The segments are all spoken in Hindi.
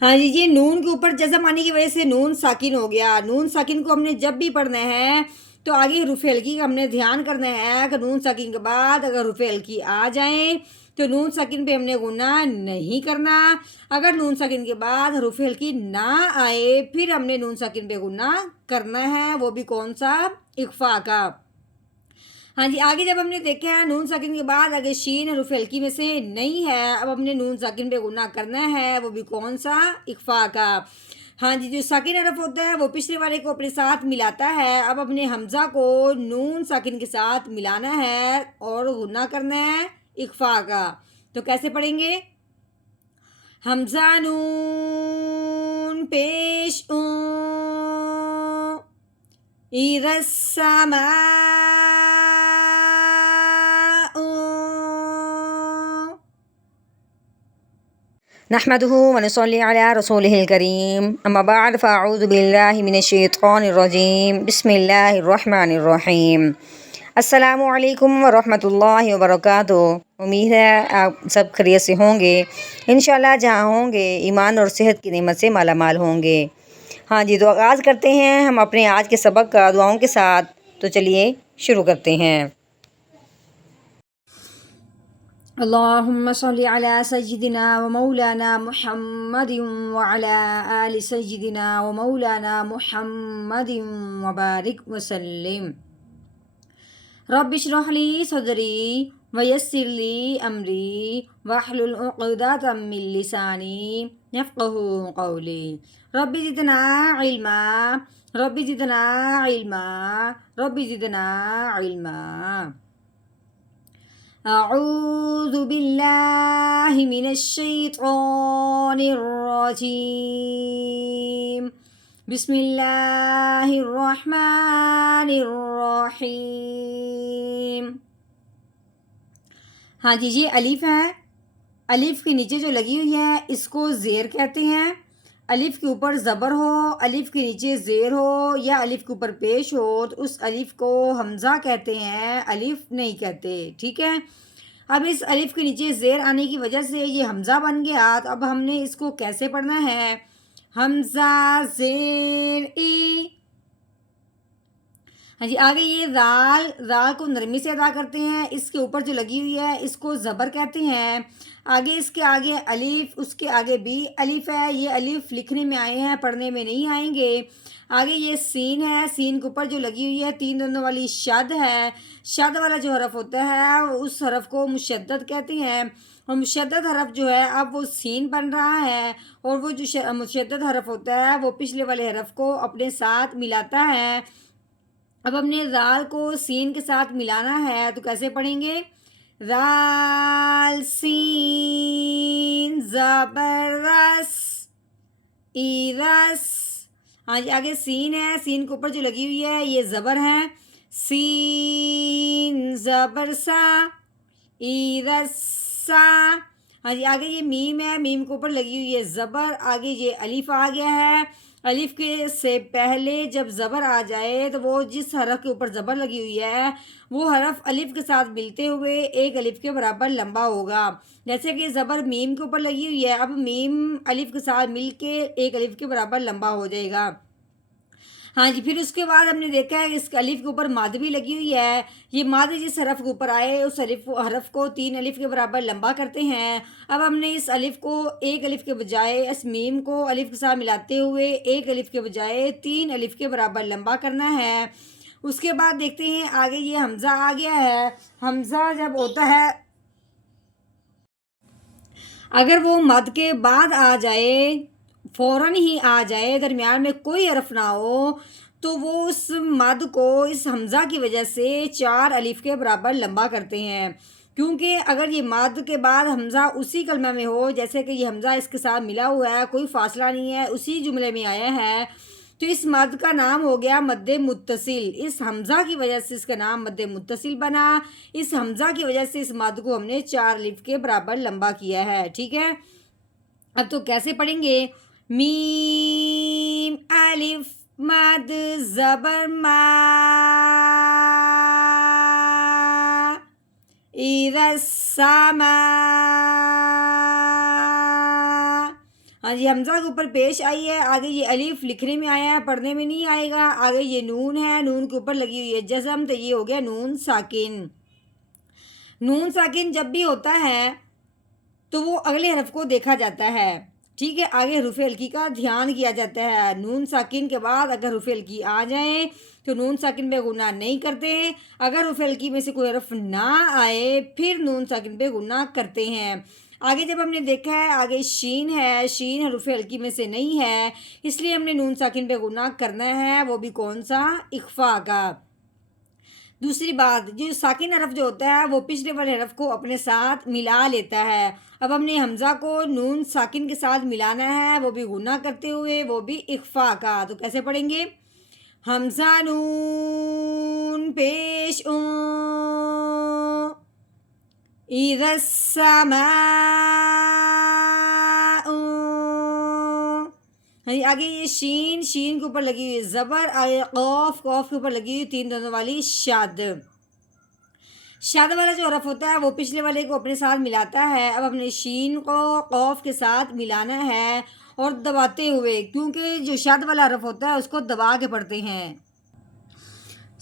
हाँ जी, ये नून के ऊपर जज़म आने की वजह से नून साकिन हो गया। नून साकिन को हमने जब भी पढ़ना है तो आगे हरूफ़ हल्की का हमने ध्यान करना है कि नून साकिन के बाद अगर हरूफ़ हल्की आ जाएँ तो नून साकिन पे हमने गुना नहीं करना। अगर नून साकिन के बाद हरूफ़ हल्की ना आए फिर हमने नून साकिन पे गुना करना है, वो भी कौन-सा? इख़फ़ा का। हाँ जी, आगे जब हमने देखा है नून साकिन के बाद अगर शीन हरूफ़ हल्की में से नहीं है, अब हमने नून साकिन पे गुना करना है, वो भी कौन-सा? इख़फ़ा का। हाँ जी, जो साकिन हरफ होता है वो पिछले वाले को अपने साथ मिलाता है। अब हमने हमज़ा को नून साकिन के साथ मिलाना है और गुना करना है इख़फ़ा का। तो कैसे पढ़ेंगे? हमज़ा नून पेश इज़ा नहमदुहु व नसल्ली अला रसूलिहिल करीम अम्मा बाद फ़अऊज़ु बिल्लाहि मिनश शैतानिर रजीम बिस्मिल्लाहिर रहमानिर रहीम। अस्सलामु अलैकुम व रहमतुल्लाहि व बरकातुहू। उम्मीद है आप सब खैरियत से होंगे। इंशाल्लाह जहाँ होंगे ईमान और सेहत की नेमत से माला माल होंगे। हाँ जी, तो आगाज़ करते हैं हम अपने आज के सबक का दुआओं के साथ। तो चलिए शुरू करते हैं। अल्लाहुम्मा सल्लि अला सय्यिदिना व मौलाना मुहम्मदिन व अला आलि सय्यिदिना व मौलाना मुहम्मदिन व बारिक व सल्लिम। रब्बि इश्रह ली सदरी व यस्सिर ली अमरी वहलुल उक़दतम मिन लिसानी यफ़क़हू क़ौली। Rabbi ज़िदना इल्मा rabbi ज़िदना इल्मा rabbi ज़िदना इल्मा। अऊज़ु बिल्लाहि मिनश शैतानिर रजीम। बिस्मिल्लाहिर रहमानिर रहीम। हाँ जी, ये अलिफ है। अलिफ के नीचे जो लगी हुई है इसको ज़ेर कहते हैं। अलिफ के ऊपर ज़बर हो, अलिफ के नीचे ज़ेर हो या अलिफ के ऊपर पेश हो तो उस अलिफ को हमज़ा कहते हैं, अलिफ नहीं कहते। ठीक है। अब इस अलिफ के नीचे ज़ेर आने की वजह से ये हमज़ा बन गया। तो अब हमने इसको कैसे पढ़ना है? हमज़ा ज़ेर ई। हाँ जी, आगे ये ज़ाल, ज़ाल को नरमी से अदा करते हैं। इसके ऊपर जो लगी हुई है इसको ज़बर कहते हैं। आगे इसके आगे अलिफ, उसके आगे भी अलिफ है। ये अलिफ लिखने में आए हैं, पढ़ने में नहीं आएंगे। आगे ये सीन है, सीन के ऊपर जो लगी हुई है तीन दंदों वाली शद है। शद वाला जो हरफ होता है उस हरफ को मुशद्दद कहते हैं। और मुशद्दद हरफ जो है अब वो सीन बन रहा है और वो जो मुशद्दद हरफ होता है वो पिछले वाले हरफ को अपने साथ मिलाता है। अब हमने ज़ाल को सीन के साथ मिलाना है तो कैसे पढ़ेंगे? ज़ाल सीन ज़बरदस इरस। हाँ जी, आगे सीन है, सीन के ऊपर जो लगी हुई है ये ज़बर है। सीन ज़बर सा इरसा। हाँ जी, आगे ये मीम है, मीम के ऊपर लगी हुई है ज़बर। आगे ये अलिफ आ गया है। अलिफ के से पहले जब ज़बर आ जाए तो वो जिस हरफ के ऊपर ज़बर लगी हुई है वो हरफ अलिफ के साथ मिलते हुए एक अलिफ के बराबर लंबा होगा। जैसे कि ज़बर मीम के ऊपर लगी हुई है, अब मीम अलिफ के साथ मिल के एक अलिफ के बराबर लंबा हो जाएगा। हाँ जी, फिर उसके बाद हमने देखा है कि इस अलिफ के ऊपर मद भी लगी हुई है। ये मद जिस हरफ के ऊपर आए उस हरफ को तीन अलिफ के बराबर लंबा करते हैं। अब हमने इस अलिफ को एक अलिफ के बजाय इस मीम को अलिफ के साथ मिलाते हुए एक अलिफ के बजाय तीन अलिफ के बराबर लंबा करना है। उसके बाद देखते हैं आगे ये हमज़ा आ गया है। हमज़ा जब होता है अगर वो मद के बाद आ जाए, फ़ौरन ही आ जाए, दरमियान में कोई हरफ ना हो तो वो उस मद को इस हमज़ा की वजह से चार अलिफ के बराबर लंबा करते हैं। क्योंकि अगर ये मद के बाद हमज़ा उसी कलमा में हो, जैसे कि ये हमज़ा इसके साथ मिला हुआ है, कोई फ़ासला नहीं है, उसी जुमले में आया है, तो इस मद का नाम हो गया मद्दे मुत्तसिल। इस हमज़ा की वजह से इसका नाम मद्दे मुत्तसिल बना। इस हमज़ा की वजह से इस मद को हमने चार अलिफ के बराबर लंबा किया है। ठीक है। अब तो कैसे पढ़ेंगे? मीम अलिफ मद ज़बर मा इज़ा समा। हाँ जी, हमज़ा के ऊपर पेश आई है। आगे ये अलिफ लिखने में आया है, पढ़ने में नहीं आएगा। आगे ये नून है, नून के ऊपर लगी हुई है जज़म, तो ये हो गया नून साकिन। नून साकिन जब भी होता है तो वो अगले हरफ को देखा जाता है, ठीक है। आगे हरूफ हल्की का ध्यान किया जाता है। नून साकिन के बाद अगर हरूफ हल्की आ जाए तो नून साकिन पे गुना नहीं करते। अगर हरूफ हल्की में से कोई हरफ ना आए फिर नून साकिन पे गुना करते हैं। आगे जब हमने देखा है, आगे शीन है, शीन हरूफ हल्की में से नहीं है, इसलिए हमने नून साकिन पे गुना करना है, वो भी कौन सा, इख्फा का। दूसरी बात, जो साकिन हरफ जो होता है वो पिछले वाले हरफ को अपने साथ मिला लेता है। अब हमने हमज़ा को नून साकिन के साथ मिलाना है, वो भी गुना करते हुए, वो भी इख्फा का। तो कैसे पढ़ेंगे, हमज़ा नून पेश ऊ, इज़स्समाउ। आगे ये शीन, शीन के ऊपर लगी हुई ज़बर। आगे कौफ, कौफ के ऊपर लगी हुई तीन दोनों वाली शाद। शाद वाला जो हरफ होता है वो पिछले वाले को अपने साथ मिलाता है। अब हमने शीन को कौफ के साथ मिलाना है और दबाते हुए, क्योंकि जो शाद वाला हरफ होता है उसको दबा के पढ़ते हैं।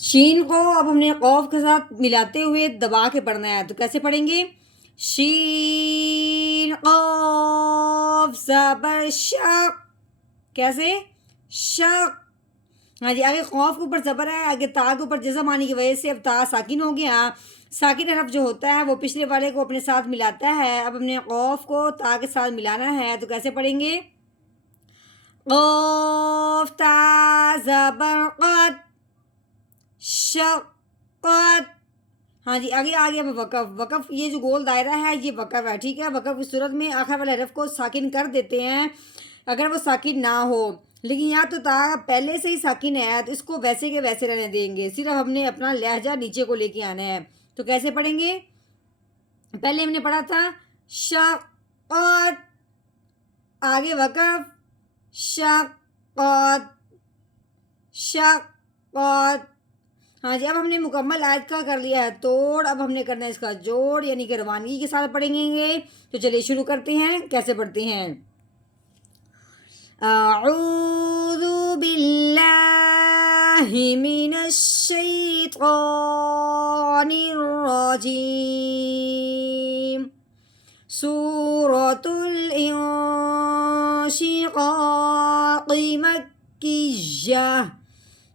शीन को अब हमने कौफ के साथ मिलाते हुए दबा के पढ़ना है। तो कैसे पढ़ेंगे, शीन कौफ ज़बर शक। कैसे, शक। हाँ जी, आगे खौफ के ऊपर ज़बर है, आगे ता के ऊपर जज़म आने की वजह से अब ता साकिन हो गया। साकिन हरफ जो होता है वो पिछले वाले को अपने साथ मिलाता है। अब हमने खौफ को ता के साथ मिलाना है। तो कैसे पढ़ेंगे, क़ाफ़ ता ज़बर क़द, शक़्क़त। हाँ जी, आगे आ गया वक़फ़। वक़फ़ ये जो गोल दायरा है ये वक़फ़ है, ठीक है। वक़फ़ की सूरत में आखिर वाले हरफ को साकिन कर देते हैं अगर वो साकिन ना हो, लेकिन यहाँ तो ता पहले से ही साकिन है तो इसको वैसे के वैसे रहने देंगे, सिर्फ हमने अपना लहजा नीचे को लेके आना है। तो कैसे पढ़ेंगे, पहले हमने पढ़ा था शक़्क़त, आगे वक़फ़, शक़्क़त, शक़्क़त। हाँ जी, अब हमने मुकम्मल आयत का कर लिया है तोड़। अब हमने करना है इसका जोड़, यानी कि रवानगी के साथ पढ़ेंगे। तो चलिए शुरू करते हैं। कैसे पढ़ते हैं, अऊज़ु बिल्लाहि मिनश शैतानिर रजीम, सूरतुल इंशिक़ाक़ि मक्किय्यह,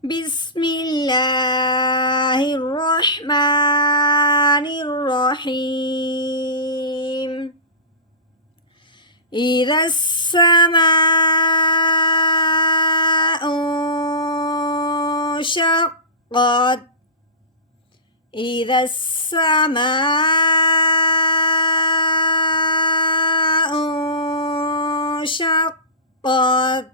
बिस्मिल्लाहिर्रहमानिर्रहीम, इज़स्समाउ शक़्क़त, इज़स्समाउ शक़्क़त।